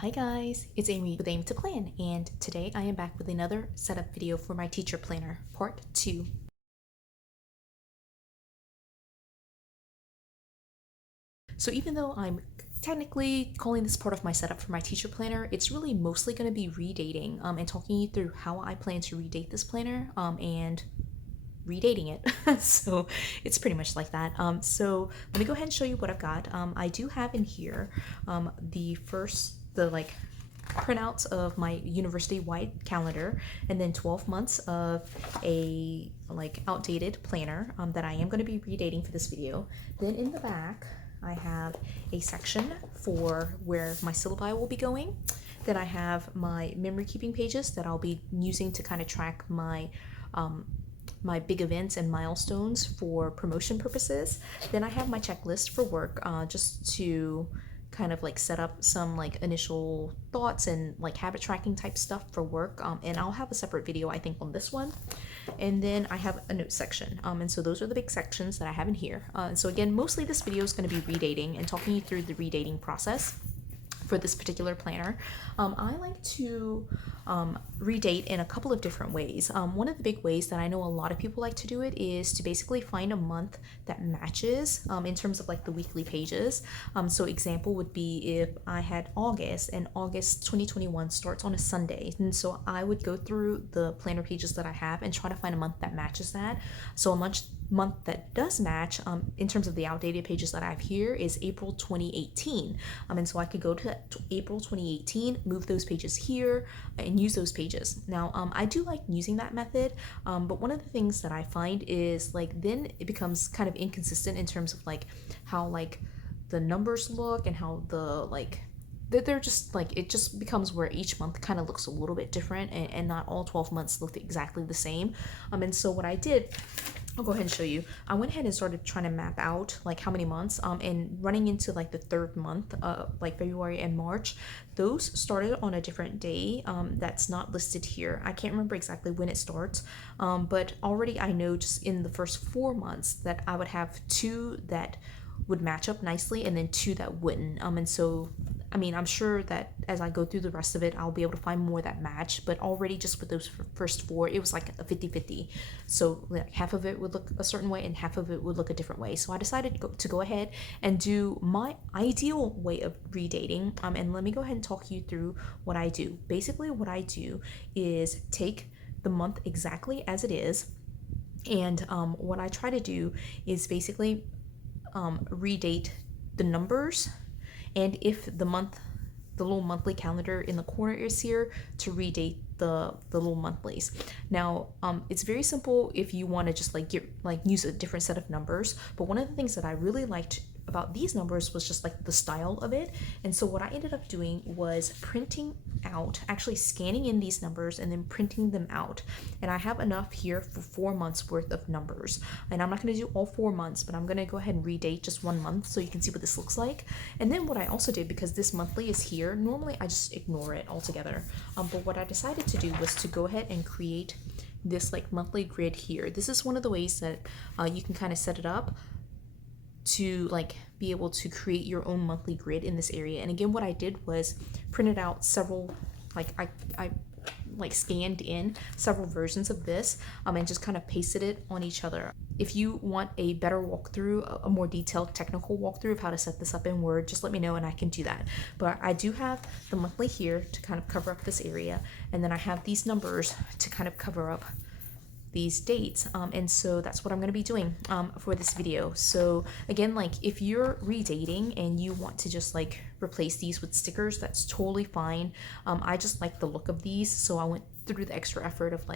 Hi guys, it's Amy with Aim to Plan, and today I am back with another setup video for my teacher planner, part 2. So even though I'm technically calling this part of my setup for my teacher planner, it's really mostly going to be redating and talking you through how I plan to redate this planner and redating it. So it's pretty much like that. So let me go ahead and show you what I've got. I do have in here the printouts of my university-wide calendar, and then 12 months of a outdated planner that I am going to be redating for this video. Then in the back I have a section for where my syllabi will be going. Then I have my memory keeping pages that I'll be using to kind of track my my big events and milestones for promotion purposes. Then I have my checklist for work, just to kind of set up some initial thoughts and habit tracking type stuff for work, and I'll have a separate video I think on this one. And then I have a note section, and so those are the big sections that I have in here. And so again, mostly this video is going to be redating and talking you through the redating process for this particular planner. I like to redate in a couple of different ways. One of the big ways that I know a lot of people like to do it is to basically find a month that matches in terms of the weekly pages. So example would be if I had August, and August 2021 starts on a Sunday, and so I would go through the planner pages that I have and try to find a month that matches that. So a month that does match in terms of the outdated pages that I have here is April 2018, and so I could go to April 2018, move those pages here, and use those pages. Now I do like using that method, but one of the things that I find is then it becomes kind of inconsistent in terms of how the numbers look and how they're just it just becomes where each month kind of looks a little bit different, and not all 12 months look exactly the same. And so what I did, I'll go ahead and show you. I went ahead and started trying to map out how many months, and running into the third month, February and March, those started on a different day that's not listed here. I can't remember exactly when it starts, but already I know just in the first 4 months that I would have 2 that would match up nicely and then 2 that wouldn't. And so I mean, I'm sure that as I go through the rest of it, I'll be able to find more that match, but already just with those first 4, it was a 50-50. So half of it would look a certain way and half of it would look a different way. So I decided to go ahead and do my ideal way of redating, and let me go ahead and talk you through what I do. Basically what I do is take the month exactly as it is, and what I try to do is basically redate the numbers, and if the little monthly calendar in the corner is here, to redate the little monthlies. Now it's very simple if you want to just use a different set of numbers, but one of the things that I really liked about these numbers was just the style of it. And so what I ended up doing was printing out, actually scanning in these numbers and then printing them out. And I have enough here for 4 months worth of numbers. And I'm not going to do all 4 months, but I'm going to go ahead and redate just 1 month so you can see what this looks like. And then what I also did, because this monthly is here, normally I just ignore it altogether. But what I decided to do was to go ahead and create this monthly grid here. This is one of the ways that you can kind of set it up to be able to create your own monthly grid in this area. And again, what I did was printed out several, I scanned in several versions of this, and just kind of pasted it on each other. If you want a better walkthrough, a more detailed technical walkthrough of how to set this up in Word, just let me know and I can do that. But I do have the monthly here to kind of cover up this area, and then I have these numbers to kind of cover up these dates, and so that's what I'm going to be doing for this video. So again, if you're redating and you want to just replace these with stickers, that's totally fine. I just like the look of these, so I went through the extra effort of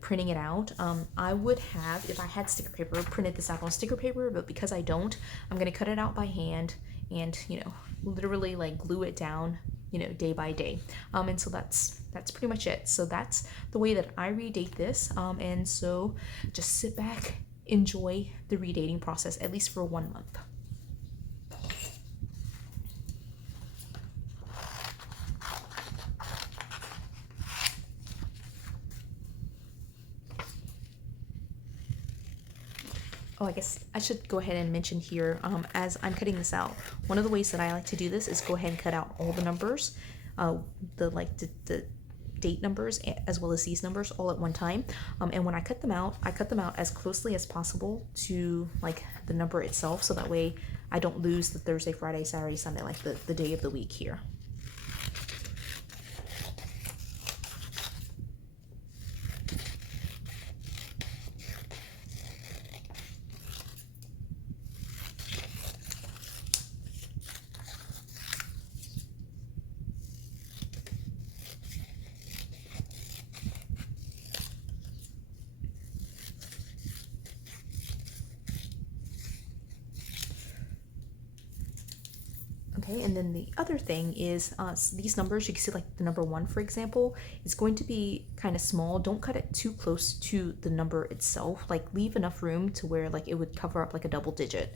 printing it out. I would have, if I had sticker paper, printed this out on sticker paper, but because I don't, I'm going to cut it out by hand and literally glue it down day by day. And so that's pretty much it. So that's the way that I redate this, and so just sit back, enjoy the redating process, at least for 1 month. Oh, I guess I should go ahead and mention here, as I'm cutting this out, one of the ways that I like to do this is go ahead and cut out all the numbers, the date numbers as well as these numbers all at one time. And when I cut them out as closely as possible to like the number itself, so that way I don't lose the Thursday, Friday, Saturday, Sunday, like the day of the week here. Okay, and then the other thing is these numbers, you can see like the number 1, for example, is going to be kind of small. Don't cut it too close to the number itself. Like leave enough room to where like it would cover up like a double digit.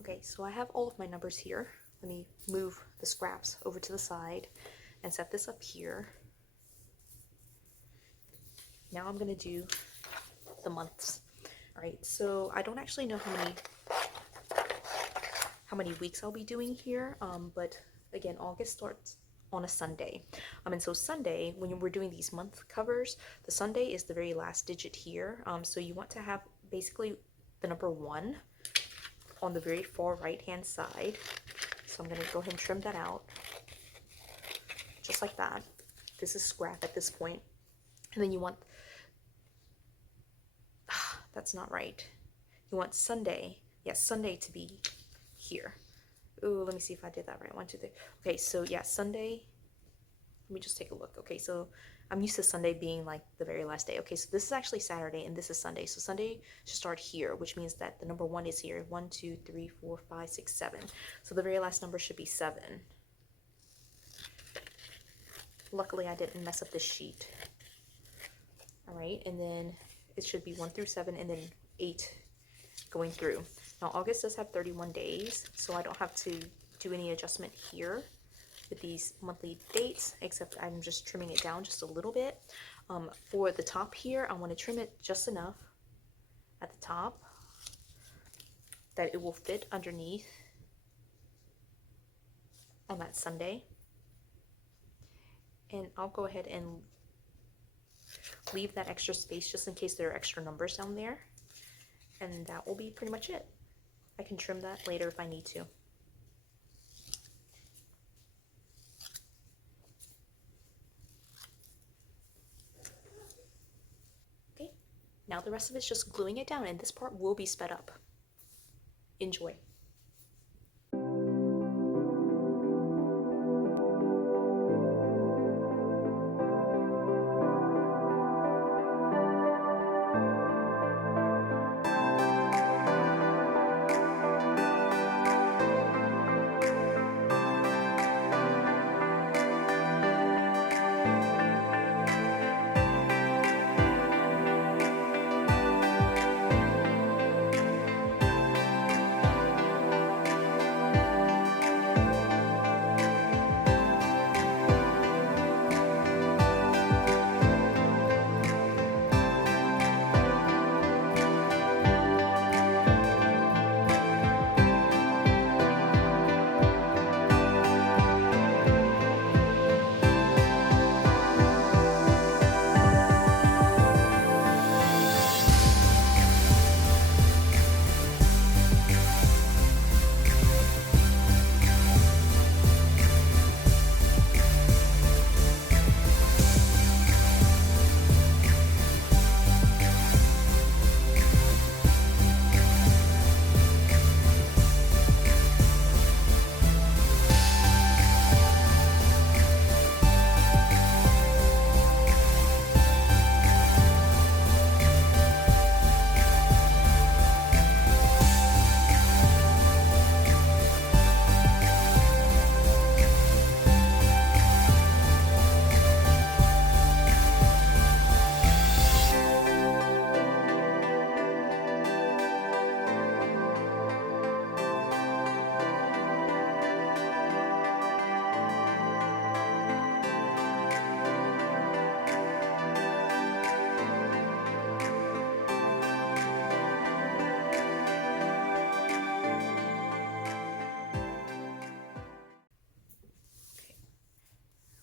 Okay, so I have all of my numbers here. Let me move the scraps over to the side and set this up here. Now I'm gonna do the months. All right, so I don't actually know how many weeks I'll be doing here, but again, August starts on a Sunday. And so Sunday, when we're doing these month covers, the Sunday is the very last digit here. So you want to have basically the number 1 on the very far right hand side. So I'm going to go ahead and trim that out just like that. This is scrap at this point. And then you want, that's not right. You want Sunday, yes, Sunday to be here. Ooh, let me see if I did that right. 1, 2, 3. Okay, so yeah, Sunday. Let me just take a look. Okay, so I'm used to Sunday being like the very last day. Okay, so this is actually Saturday and this is Sunday. So Sunday should start here, which means that the number 1 is here. 1, 2, 3, 4, 5, 6, 7. So the very last number should be 7. Luckily, I didn't mess up this sheet. All right, and then it should be 1 through 7 and then 8 going through. Now, August does have 31 days, so I don't have to do any adjustment here with these monthly dates, except I'm just trimming it down just a little bit. For the top here, I want to trim it just enough at the top that it will fit underneath on that Sunday. And I'll go ahead and leave that extra space just in case there are extra numbers down there. And that will be pretty much it. I can trim that later if I need to. Okay, now the rest of it's just gluing it down, and this part will be sped up. Enjoy.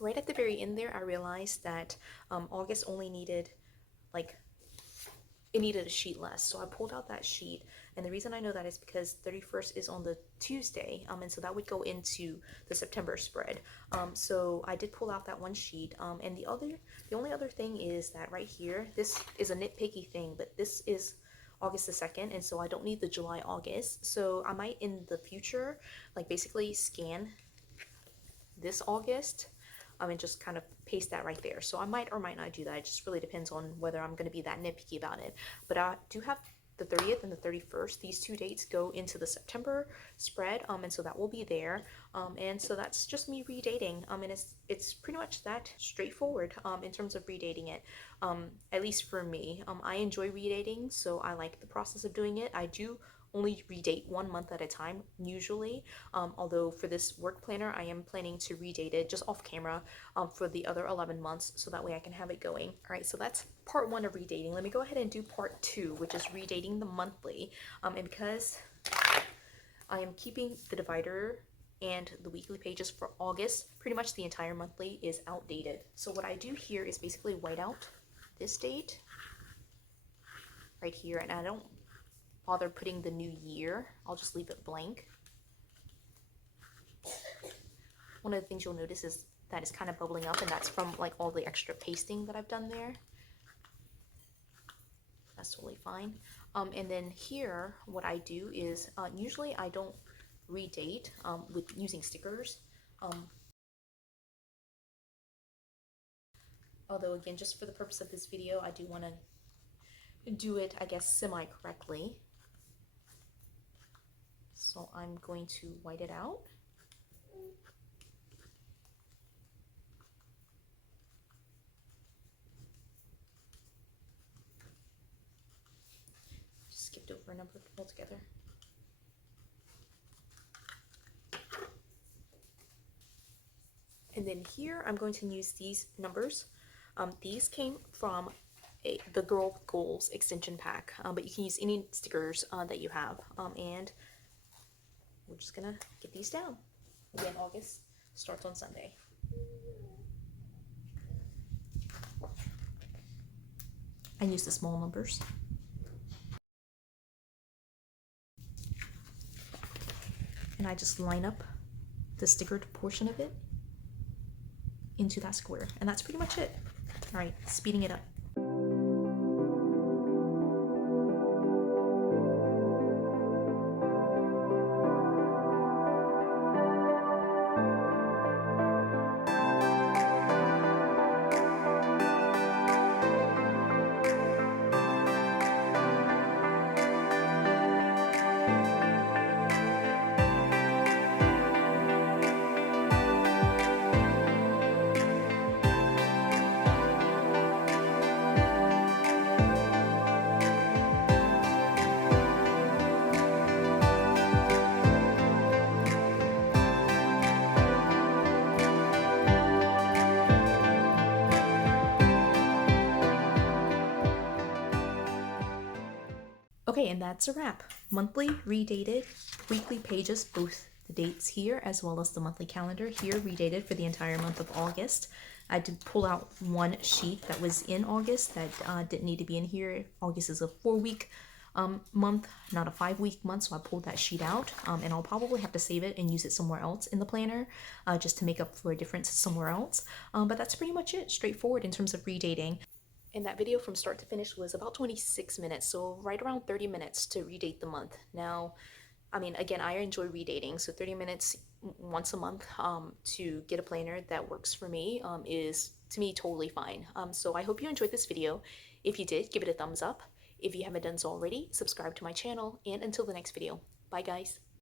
right at the very end there, I realized that August only needed like it needed a sheet less. So I pulled out that sheet. And the reason I know that is because 31st is on the Tuesday. And so that would go into the September spread. So I did pull out that one sheet. And the only other thing is that right here, this is a nitpicky thing, but this is August the 2nd. And so I don't need the July, August. So I might in the future, like basically scan this August and just kind of paste that right there. So I might or might not do that. It just really depends on whether I'm going to be that nitpicky about it. But I do have the 30th and the 31st. These two dates go into the September spread, and so that will be there. And so that's just me redating. And it's pretty much that straightforward in terms of redating it. At least for me, I enjoy redating, so I like the process of doing it. I do only redate 1 month at a time usually, although for this work planner I am planning to redate it just off camera for the other 11 months, so that way I can have it going. All right, so that's part 1 of redating. Let me go ahead and do part 2, which is redating the monthly. And because I am keeping the divider and the weekly pages for August, pretty much the entire monthly is outdated. So what I do here is basically white out this date right here, and I don't bother putting the new year. I'll just leave it blank. One of the things you'll notice is that it's kind of bubbling up, and that's from like all the extra pasting that I've done there. That's totally fine. And then here, what I do is usually I don't redate with using stickers. Although again, just for the purpose of this video, I do want to do it, I guess, semi-correctly. So I'm going to white it out. Just skipped over a number altogether. And then here I'm going to use these numbers. These came from the Girl Goals extension pack, but you can use any stickers that you have. And we're just gonna get these down. Again, August starts on Sunday. I use the small numbers. And I just line up the stickered portion of it into that square. And that's pretty much it. All right, speeding it up. Okay, and that's a wrap. Monthly redated, weekly pages, both the dates here as well as the monthly calendar here redated for the entire month of August. I did pull out one sheet that was in August that didn't need to be in here. August is a 4-week month, not a 5-week month, so I pulled that sheet out, and I'll probably have to save it and use it somewhere else in the planner just to make up for a difference somewhere else. But that's pretty much it, straightforward in terms of redating. And that video from start to finish was about 26 minutes, so right around 30 minutes to redate the month. Now, I mean, again, I enjoy redating, so 30 minutes once a month to get a planner that works for me is, to me, totally fine. So I hope you enjoyed this video. If you did, give it a thumbs up. If you haven't done so already, subscribe to my channel, and until the next video, bye guys.